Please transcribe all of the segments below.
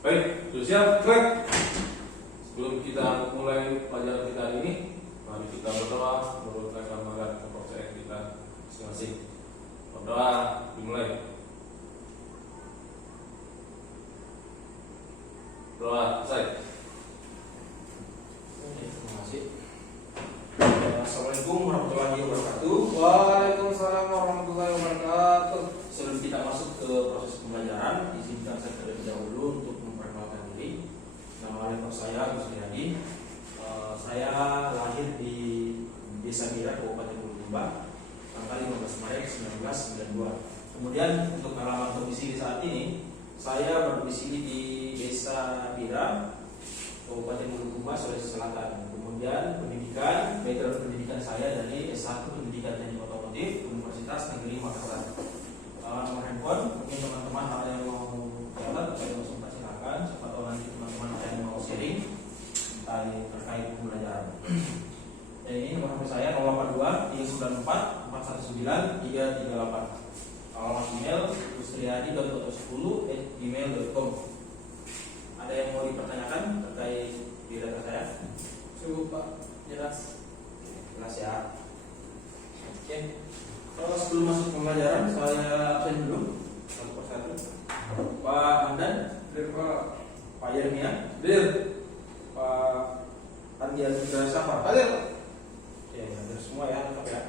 Baik, sudah siap? Baik. Sebelum kita mulai pelajaran kita hari ini, mari kita berdoa menurut agar kepercayaan kita masing-masing. Berdoa dimulai. Doa selesai. Terima kasih. Assalamualaikum warahmatullahi wabarakatuh. Waalaikumsalam warahmatullahi wabarakatuh. Sebelum kita masuk ke proses pembelajaran, izinkan saya terlebih dahulu untuk memperkenalkan diri. Nama lengkap saya Gus Riyadi. Saya lahir di Desa Mira, Kabupaten Bulukumba, tanggal 15 Maret 1992. Kemudian untuk alamat domisili saat ini, saya berdomisili di Desa Mira, Kabupaten Bulukumba, Sulawesi Selatan. Kemudian pendidikan, background pendidikan saya dari S1 Pendidikan Teknik Otomotif Universitas Negeri Makassar. Nomor handphone, mungkin teman-teman ada yang mau catat atau yang langsung silakan. Siapa tahu nanti teman-teman ada yang mau sharing terkait pembelajaran. Dan ini nomor HP saya 082 394 419 338. Alamat email gusriyadi.10@gmail.com. Ada yang mau dipertanyakan terkait data saya? Cukup Pak, jelas. Jelas ya. Oke. Kalau sebelum masuk pembelajaran, saya absen dulu satu persatu. Pak Hamdan, Pak Yermia, Pak Ardian Sudra Safar. Hadir. Oke, hadir semua ya, lengkap ya.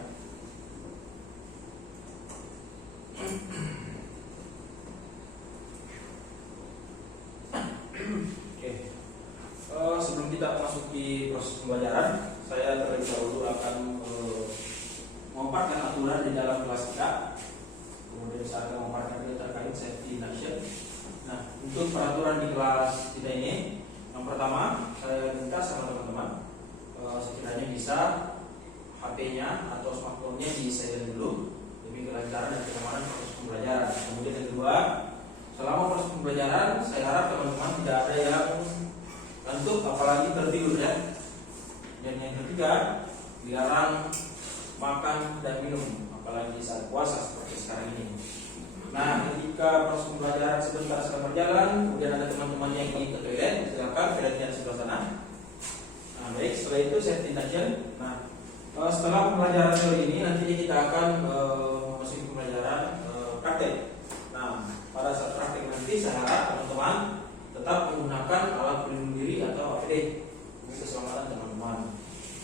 Oke. Sebelum kita masuki proses pembelajaran, saya terlebih dahulu akan memaparkan aturan di dalam kelas kita. Kemudian saya akan memaparkan terkait safety in action. Nah, untuk peraturan di kelas kita ini, yang pertama saya minta sama teman-teman sekiranya bisa HP-nya atau smartphone-nya di silent dulu demi kelancaran dan kenyamanan proses pembelajaran. Kemudian yang kedua, selama proses pembelajaran saya harap teman-teman tidak ada yang ngantuk apalagi tertidur ya. Dan yang ketiga, dilarang makan dan minum apalagi saat puasa seperti sekarang ini. Nah, ketika proses pembelajaran sebentar sedang berjalan, kemudian ada teman-teman yang ingin ke toilet, silakan toiletnya di sebelah sana. Nah, baik, setelah itu safety action. Nah, setelah pembelajaran teori ini nanti kita akan memasuki pembelajaran praktek. Nah, pada saat praktek nanti saya harap teman-teman tetap menggunakan alat pelindung diri atau APD untuk keselamatan teman-teman.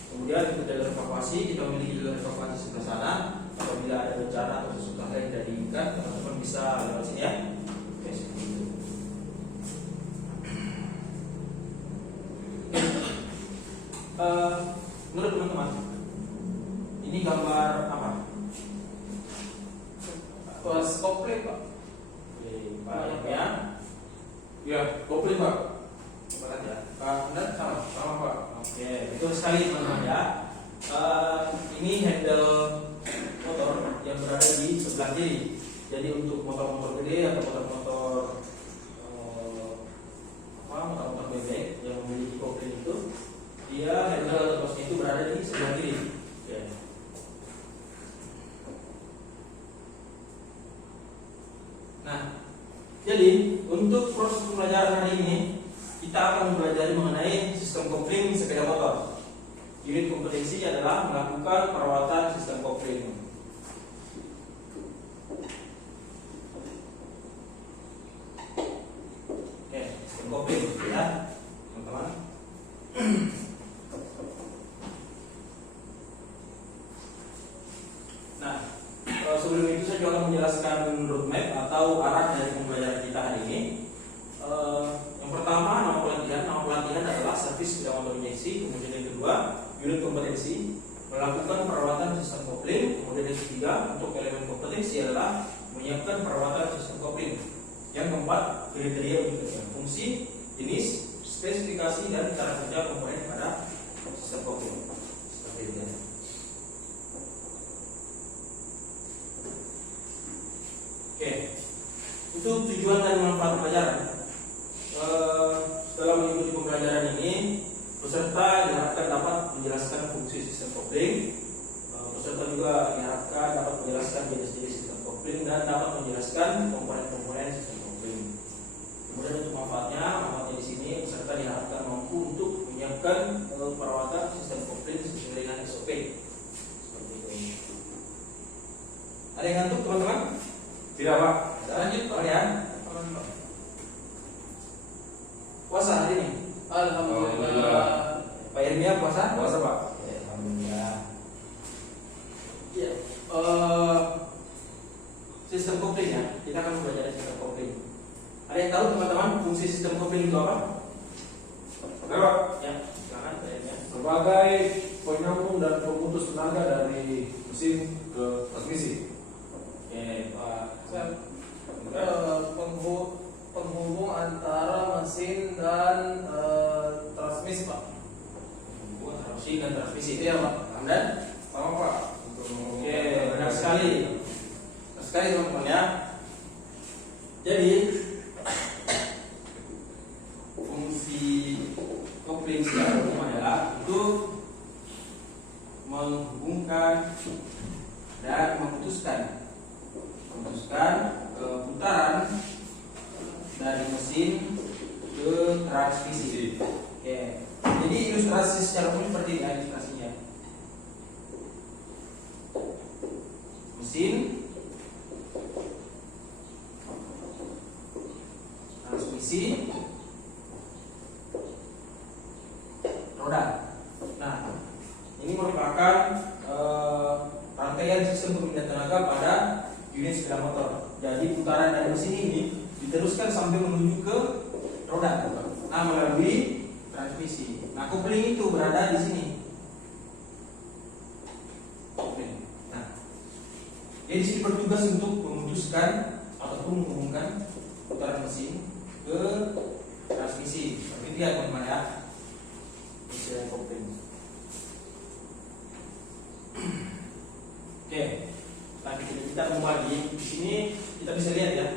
Kemudian untuk jalur evakuasi, kita memiliki jalur evakuasi sebelah sana. Apabila ada bencana atau sesuatu hal yang tidak diinginkan, teman-teman bisa lewat sini ya. Oke, seperti itu. Menurut teman-teman, ini gambar apa? Kelas komplit Pak. Oke, Pak ya. Ya, komplit Pak. Cepat ya. Pak Hamdan sama Pak. Oke, betul sekali teman-teman ya. Ini handle motor yang berada di sebelah kiri. Jadi untuk motor-motor gede atau motor-motor motor-motor bebek yang memiliki kopling itu, dia handle atau posnya itu berada di sebelah kiri. Oke. Nah, jadi untuk proses pembelajaran hari ini kita akan mempelajari mengenai sistem kopling sepeda motor. Unit kompetensi adalah melakukan perawatan sistem kopling. Oke, sistem kopling ya, teman-teman. Nah, sebelum itu saya coba menjelaskan roadmap atau arah dari pembelajaran kita hari ini. Yang pertama, nama pelatihan adalah servis sepeda motor injeksi. Kemudian yang kedua, unit kompetensi melakukan perawatan sistem kopling. Kemudian yang ketiga, untuk elemen kompetensi adalah menyiapkan perawatan sistem kopling. Yang keempat, kriteria unitnya, fungsi, jenis, spesifikasi dan cara kerja komponen pada sistem kopling. Seperti itu. Oke, itu tujuan dan manfaat pelajaran. Setelah mengikuti pembelajaran ini, peserta diharapkan dapat menjelaskan fungsi sistem kopling. Peserta juga diharapkan dapat menjelaskan jenis-jenis sistem kopling dan dapat menjelaskan komponen-komponen sistem kopling. Kemudian untuk manfaatnya melakukan perawatan sistem kopling sesuai dengan SOP. Seperti itu. Ada yang ngantuk teman-teman? Tidak Pak. Lanjut Pak ya. Puasa hari ini? Alhamdulillah. Pak Irmia puasa? Puasa Pak. Ya, alhamdulillah. Ya, sistem kopling ya. Kita akan belajar sistem kopling. Ada yang tahu teman-teman fungsi sistem kopling itu apa? Oke Pak. Ya, silakan Pak Irmia. Sebagai penyambung dan pemutus tenaga dari mesin ke transmisi. Oke, Pak. Penghubung antara mesin dan transmisi Pak. Hubungan antara mesin dan transmisi. Iya Pak. Dan Sama Pak. oke, benar sekali. Benar sekali teman-teman ya. Jadi fungsi kopling secara umum adalah untuk menghubungkan dan memutuskan putaran dari mesin ke transmisi. Oke. Jadi ilustrasi secara umum seperti ini ilustrasinya. Mesin, transmisi, roda. Nah, ini merupakan rangkaian sistem pembinaan tenaga pada unit sepeda motor. Jadi putaran dari mesin ini diteruskan sampai menuju ke roda. Nah, melalui transmisi. Nah, kopling itu berada di sini. Kopling. Nah, dia di sini bertugas untuk memutuskan ataupun menghubungkan putaran mesin ke transmisi. Seperti itu ya teman-teman ya. Istilah kopling. Oke. Nah, kita kembali di sini kita bisa lihat ya.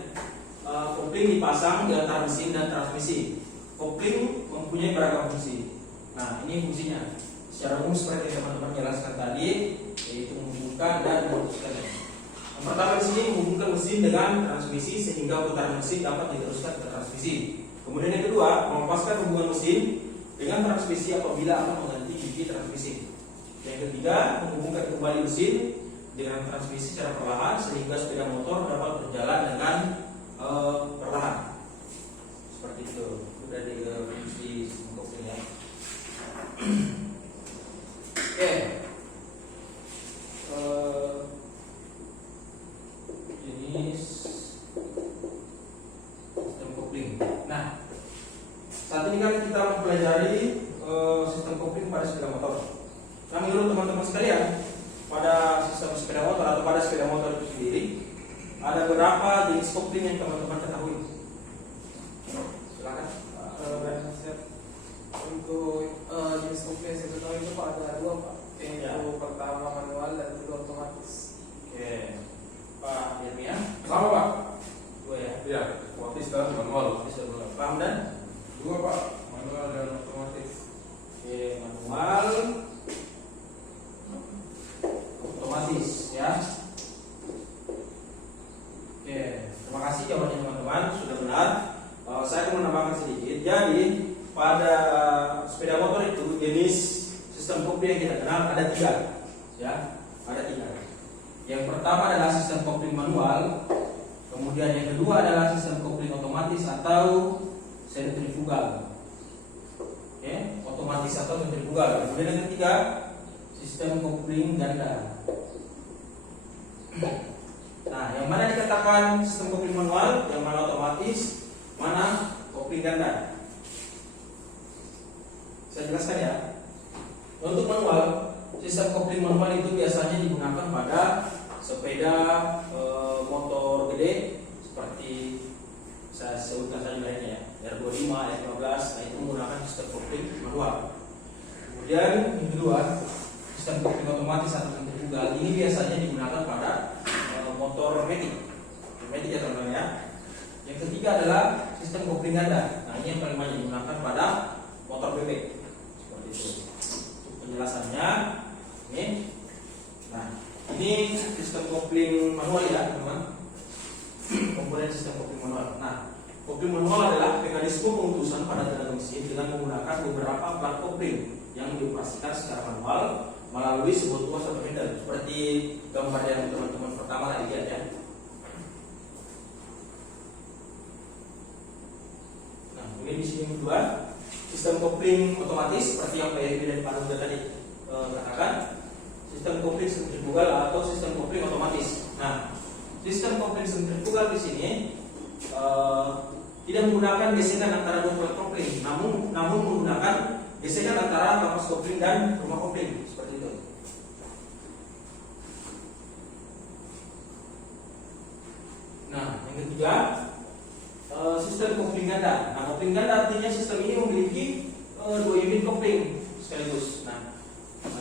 Kopling dipasang di antara mesin dan transmisi. Kopling mempunyai beragam fungsi. Nah, ini fungsinya. Secara umum seperti yang teman-teman jelaskan tadi, yaitu menghubungkan dan memutuskan. Yang pertama di sini menghubungkan mesin dengan transmisi sehingga putaran mesin dapat diteruskan ke transmisi. Kemudian yang kedua, melepaskan hubungan mesin dengan transmisi apabila akan mengganti gigi transmisi. Yang ketiga, menghubungkan kembali mesin dengan transmisi secara perlahan sehingga sepeda motor dapat berjalan dengan perlahan. Seperti itu. Itu dari fungsi sistem kopling ya. Oke. Jenis sistem kopling. Nah, saat ini kan kita mempelajari sistem kopling pada sepeda motor. Nah, menurut teman-teman sekalian, pada sistem sepeda motor atau pada sepeda motor itu sendiri, ada beberapa jenis kopling yang teman-teman ketahui. Silakan. Untuk jenis kopling yang saya ketahui itu Pak ada dua Pak. Yaitu Ya. pertama manual dan kedua otomatis. Oke. Pak Irmia, Sama Pak. dua ya. Iya. Otomatis dan manual. Bisa dulu. Pak Hamdan? Dua Pak. Manual dan otomatis. Oke, manual, otomatis ya. Oke, terima kasih jawabannya teman-teman, sudah benar. Saya akan menambahkan sedikit. Jadi pada sepeda motor itu jenis sistem kopling yang kita kenal ada tiga, ya, ada tiga. Yang pertama adalah sistem kopling manual, kemudian yang kedua adalah sistem kopling otomatis atau sentrifugal. Oke, otomatis atau sentrifugal. Kemudian yang ketiga sistem kopling ganda. Nah, yang mana dikatakan sistem kopling manual, yang mana otomatis, mana kopling ganda? Saya jelaskan ya. Untuk manual, sistem kopling manual itu biasanya digunakan pada sepeda motor gede seperti saya sebutkan saja lainnya ya, R25, R15, nah itu menggunakan sistem kopling manual. Kemudian yang kedua, sistem kopling otomatis atau sentrifugal ini biasanya digunakan pada motor matic ya teman-teman ya. Yang ketiga adalah sistem kopling ganda. Nah, ini yang paling banyak digunakan pada motor bebek. Seperti itu. Untuk penjelasannya ini. Nah, ini sistem kopling manual ya teman-teman. Komponen sistem kopling manual. Nah, kopling manual adalah mekanisme pengutusan pada tenaga mesin dengan dengan menggunakan beberapa plat kopling yang dioperasikan secara manual melalui sebuah tuas atau handle seperti gambar yang teman-teman pertama tadi lihat ya. Nah, kemudian di sini kedua, sistem kopling otomatis seperti yang Pak Eri dan Pak Nuga tadi katakan, sistem kopling sentrifugal atau sistem kopling otomatis. Nah, sistem kopling sentrifugal di sini tidak menggunakan gesekan antara dua plat kopling, namun menggunakan gesekan antara kampas kopling dan rumah kopling seperti itu. Nah, yang ketiga, sistem kopling ganda. Nah, kopling ganda artinya sistem ini memiliki dua unit kopling sekaligus. Nah,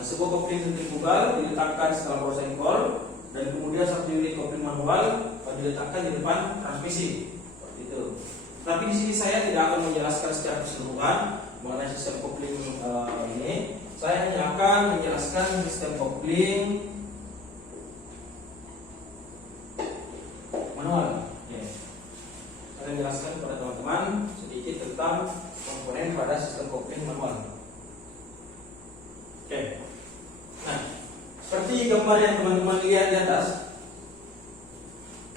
sebuah kopling sentrifugal diletakkan setelah poros engkol dan kemudian satu unit kopling manual diletakkan di depan transmisi seperti itu. Tapi di sini saya tidak akan menjelaskan secara keseluruhan mengenai sistem kopling ini. Saya hanya akan menjelaskan sistem kopling manual. Saya akan menjelaskan kepada teman-teman sedikit tentang komponen pada sistem kopling manual. Oke. Nah, seperti gambar yang teman-teman lihat di atas,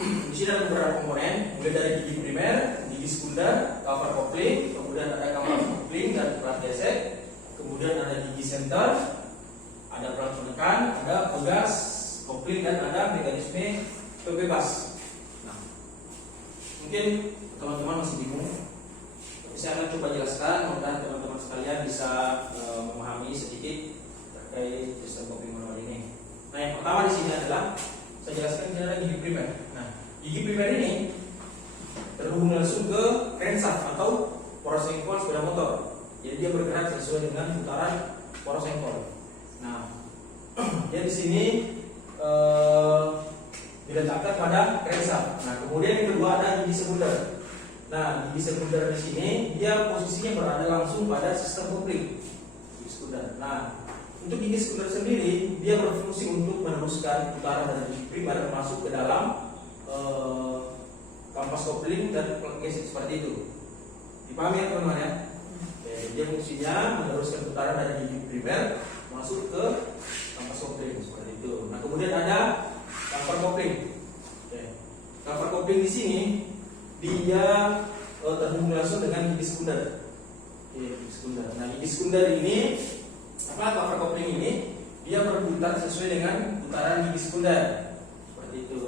di sini ada beberapa komponen, mulai dari gigi primer, gigi sekunder, cover kopling, kemudian ada kampas kopling dan plat gesek, kemudian ada gigi center, ada plat penekan, ada pegas kopling dan ada mekanisme pembebas. Nah, mungkin teman-teman masih bingung. Saya akan coba jelaskan, mudah-mudahan teman-teman sekalian bisa memahami sedikit terkait sistem kopling manual ini. Nah, yang pertama di sini adalah saya jelaskan ini adalah gigi primer. Nah, gigi primer ini terhubung langsung ke crankshaft atau poros engkol sepeda motor. Jadi dia bergerak sesuai dengan putaran poros engkol. Nah, dia di sini diletakkan pada crankshaft. Nah, kemudian yang kedua ada gigi sekunder. Nah, gigi sekunder di sini dia posisinya berada langsung pada sistem kopling gigi sekunder. Nah, untuk gigi sekunder sendiri dia berfungsi untuk meneruskan putaran dari gigi primer masuk ke dalam kampas kopling dan plat gesek seperti itu. Dipahami ya teman-teman ya? Dia fungsinya meneruskan putaran dari gigi primer masuk ke kampas kopling seperti itu. Nah, kemudian ada cover kopling. Cover kopling di sini dia terhubung langsung dengan gigi sekunder. Gigi sekunder. Nah, gigi sekunder ini cover kopling ini dia berputar sesuai dengan putaran gigi sekunder seperti itu.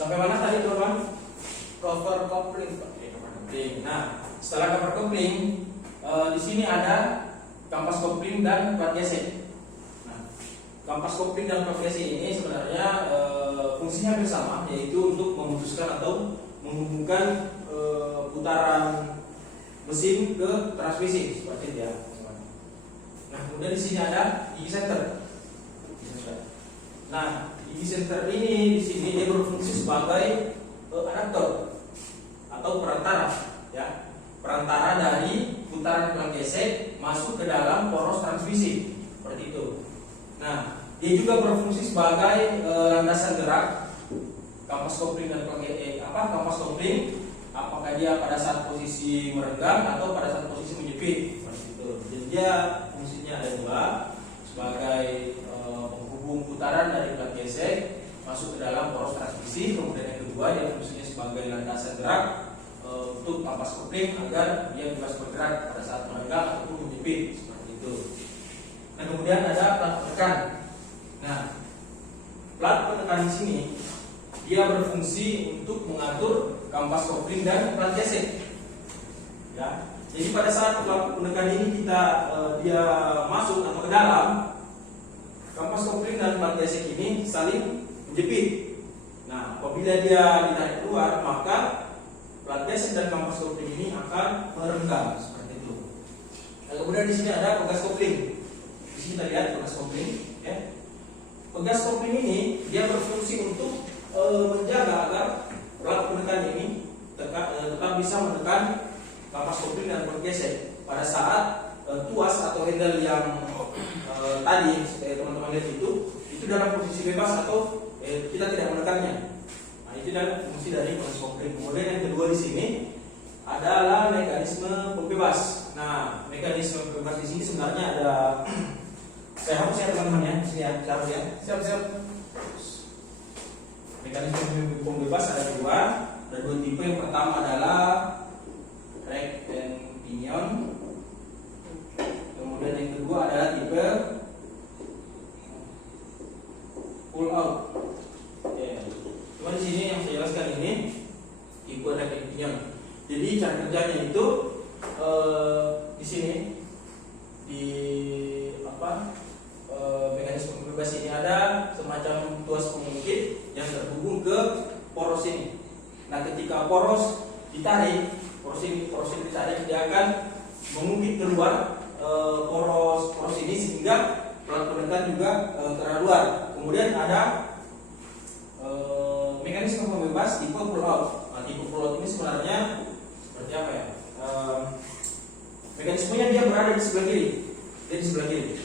Sampai mana tadi teman-teman? Cover kopling. Nah, setelah cover kopling, di sini ada kampas kopling dan plat gesek. Nah, kampas kopling dan plat gesek ini sebenarnya fungsinya hampir sama, yaitu untuk memutuskan atau menghubungkan putaran mesin ke transmisi seperti itu ya. Nah, kemudian di sini ada gigi center. Nah, gigi center ini di sini dia berfungsi sebagai adaptor atau perantara, ya, perantara dari putaran plat gesek masuk ke dalam poros transmisi seperti itu. Nah, dia juga berfungsi sebagai landasan gerak kampas kopling dan kampas kopling, apakah dia pada saat posisi merenggang atau pada saat posisi menjepit seperti itu. Jadi dia fungsinya ada dua, sebagai penghubung putaran dari plat gesek masuk ke dalam poros transmisi. Kemudian yang kedua dia fungsinya sebagai landasan gerak untuk kampas kopling agar dia bebas bergerak pada saat merenggang ataupun menjepit seperti itu. Dan kemudian ada plat penekan. Nah, plat penekan di sini dia berfungsi untuk mengatur kampas kopling dan plat gesek. Ya, jadi pada saat plat penekan ini dia masuk atau ke dalam, kampas kopling dan plat gesek ini saling menjepit. Nah, apabila dia ditarik keluar, maka plat gesek dan kampas kopling ini akan merenggang seperti itu. Nah, kemudian di sini ada pegas kopling. Di sini kita lihat pegas kopling. Ya. Pegas kopling ini dia berfungsi untuk menjaga arti dan fungsi dari proses kopling. Kemudian yang kedua di sini adalah mekanisme pembebas. Nah, mekanisme pembebas di sini sebenarnya ada saya hapus ya teman-teman ya, sini ya, saya hapus ya. Siap. Mekanisme pembebas ada dua tipe. Yang pertama adalah rack and pinion. Kemudian yang kedua adalah tipe pull out. Oke. Cuma di sini yang saya jelaskan ini tipe rack and pinion. Jadi cara kerjanya itu di sini di mekanisme pembebas ini ada semacam tuas pengungkit yang terhubung ke poros ini. Nah, ketika poros ditarik, poros ini ditarik, dia akan mengungkit keluar poros ini sehingga pelat penekan juga keluar. Kemudian ada mekanisme pembebas tipe pull out. Nah, tipe pull out ini sebenarnya seperti apa ya? Mekanismenya dia berada di sebelah kiri. Dia di sebelah kiri.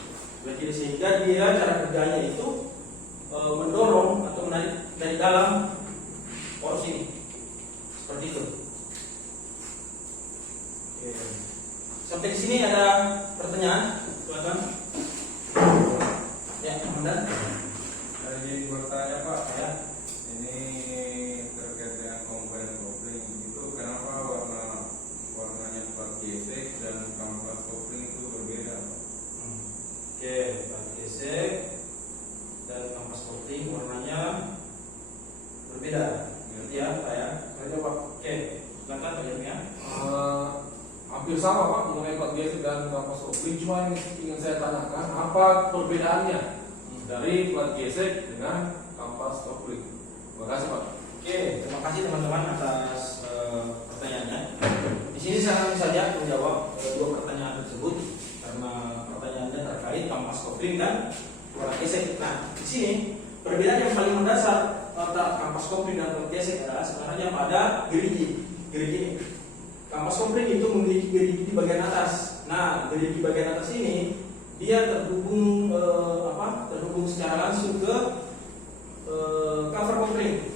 Sehingga dia cara kerjanya itu mendorong atau menarik dari dalam poros ini. Seperti itu. Oke. Sampai di sini ada pertanyaan? Silakan. Ya, benar. Jadi bertanya Pak, Ya. ini terkait dengan komponen kopling itu kenapa warnanya plat gesek dan kampas kopling itu berbeda? Oke, plat gesek dan kampas kopling warnanya berbeda. Berarti ya, Pak ya. Ada Pak. Oke, silakan Pak Jeremia. Hampir sama Pak mengenai plat gesek dan kampas kopling, cuma yang ingin saya tanyakan apa perbedaannya dari plat gesek dengan kampas kopling. Terima kasih Pak. Oke, terima kasih teman-teman atas pertanyaannya. Di sini saya langsung saja menjawab dua pertanyaan tersebut karena pertanyaannya terkait kampas kopling dan plat gesek. Nah, di sini perbedaan yang paling mendasar antara kampas kopling dan plat gesek adalah sebenarnya pada gerigi. Kampas kopling itu memiliki gerigi di bagian atas. Nah, gerigi bagian atas ini dia terhubung terhubung secara langsung ke cover kopling.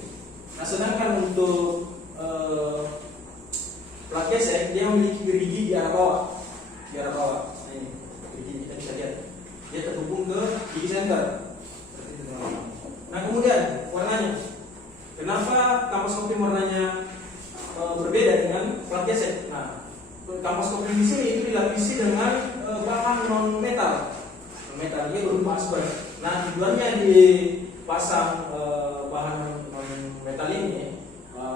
Nah, sedangkan untuk plat gesek dia memiliki gerigi di arah bawah. Nah, ini gerigi kita bisa lihat. Dia terhubung ke gigi center. Nah, kemudian warnanya. Kenapa kampas kopling warnanya berbeda dengan plat gesek? Nah, kampas kopling di sini itu dilapisi dengan bahan non metal. Metalnya berupa asbes. Nah, tujuannya dipasang bahan non metal ini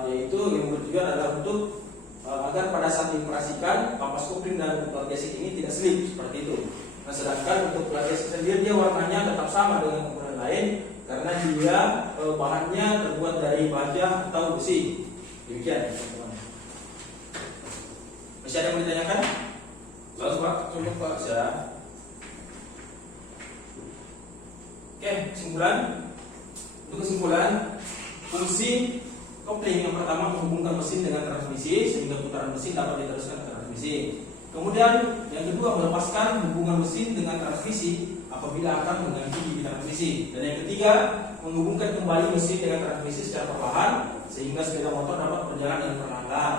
yaitu yang bertujuan adalah untuk agar pada saat dioperasikan kampas kopling dan plat gesek ini tidak slip seperti itu. Nah, sedangkan untuk plat gesek sendiri dia warnanya tetap sama dengan komponen lain karena dia bahannya terbuat dari baja atau besi. Demikian, teman-teman. Masih ada yang mau ditanyakan? Lalu Pak, Coba Pak. Bisa. Oke, kesimpulan. Untuk kesimpulan, fungsi kopling yang pertama menghubungkan mesin dengan transmisi sehingga putaran mesin dapat diteruskan ke transmisi. Kemudian yang kedua melepaskan hubungan mesin dengan transmisi apabila akan mengganti gigi transmisi. Dan yang ketiga menghubungkan kembali mesin dengan transmisi secara perlahan sehingga sepeda motor dapat berjalan dengan perlahan.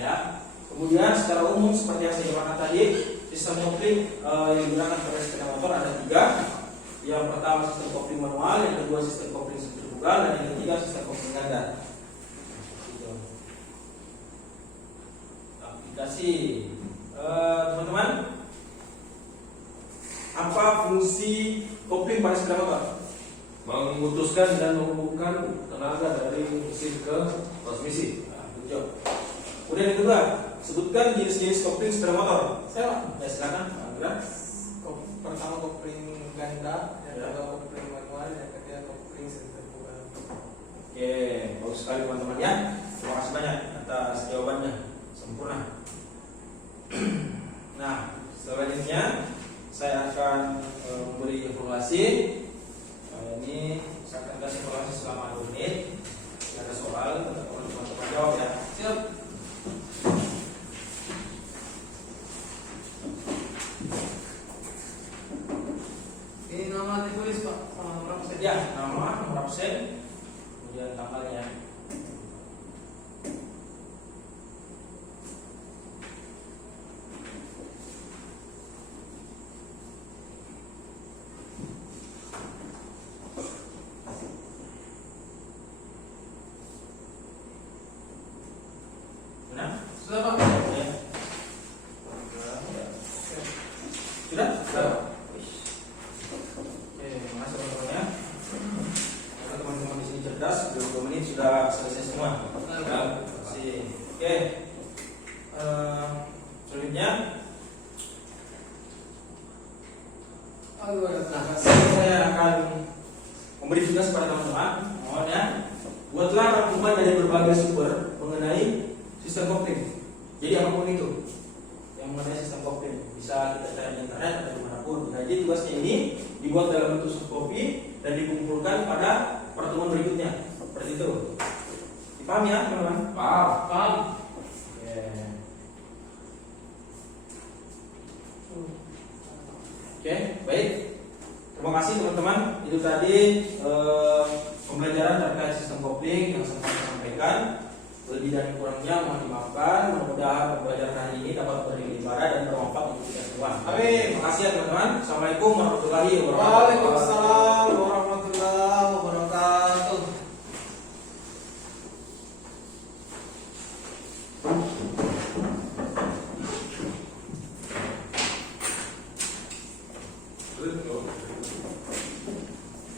Ya. Kemudian secara umum seperti yang saya jelaskan tadi, sistem kopling yang digunakan pada sepeda motor ada tiga. Yang pertama sistem kopling manual, yang kedua sistem kopling sentrifugal, dan yang ketiga sistem kopling ganda. Aplikasi, teman-teman, apa fungsi kopling pada sepeda motor? memutuskan dan menghubungkan tenaga dari mesin ke transmisi. Nah, kemudian yang kedua, sebutkan jenis-jenis kopling sepeda motor. Saya Ya, silakan. Pak. pertama kopling ganda, yang Ya. kedua kopling manual, yang ketiga kopling sentrifugal. Oke, bagus sekali teman-teman ya. Terima kasih banyak atas jawabannya, sempurna. Nah, selanjutnya saya akan memberi evaluasi. Ini saya akan kasih evaluasi selama 2 menit. Jika ada soal, teman-teman jawab ya. Siap. Ini nama ditulis Pak, sama nomor absen. Ya, nama, nomor absen, kemudian tanggalnya. Sudah Pak? Ya. Sudah? Sudah. Oke, makasih teman-teman ya. Karena teman-teman di sini cerdas, 22 menit sudah selesai semua. Ya, kasih. Oke. Selanjutnya, nah, saya akan memberi tugas pada teman-teman. Mohon ya, buatlah rangkuman dari berbagai sumber mengenai sistem kopling. Jadi apapun itu yang mengenai sistem kopling bisa kita cari di internet atau dimanapun. Jadi tugasnya ini dibuat dalam bentuk soft copy dan dikumpulkan pada pertemuan berikutnya. Seperti itu. Dipahami ya teman-teman? Paham. Oke, baik. Terima kasih teman-teman. Itu tadi pembelajaran terkait sistem kopling yang sempat saya sampaikan. Lebih dan kurangnya mohon dimaafkan. Mudah-mudahan pembelajaran hari ini dapat beribadah dan bermanfaat untuk kita semua. Amin. Terima kasih ya teman-teman. Assalamualaikum warahmatullahi wabarakatuh. Waalaikumsalam warahmatullahi wabarakatuh. Betul.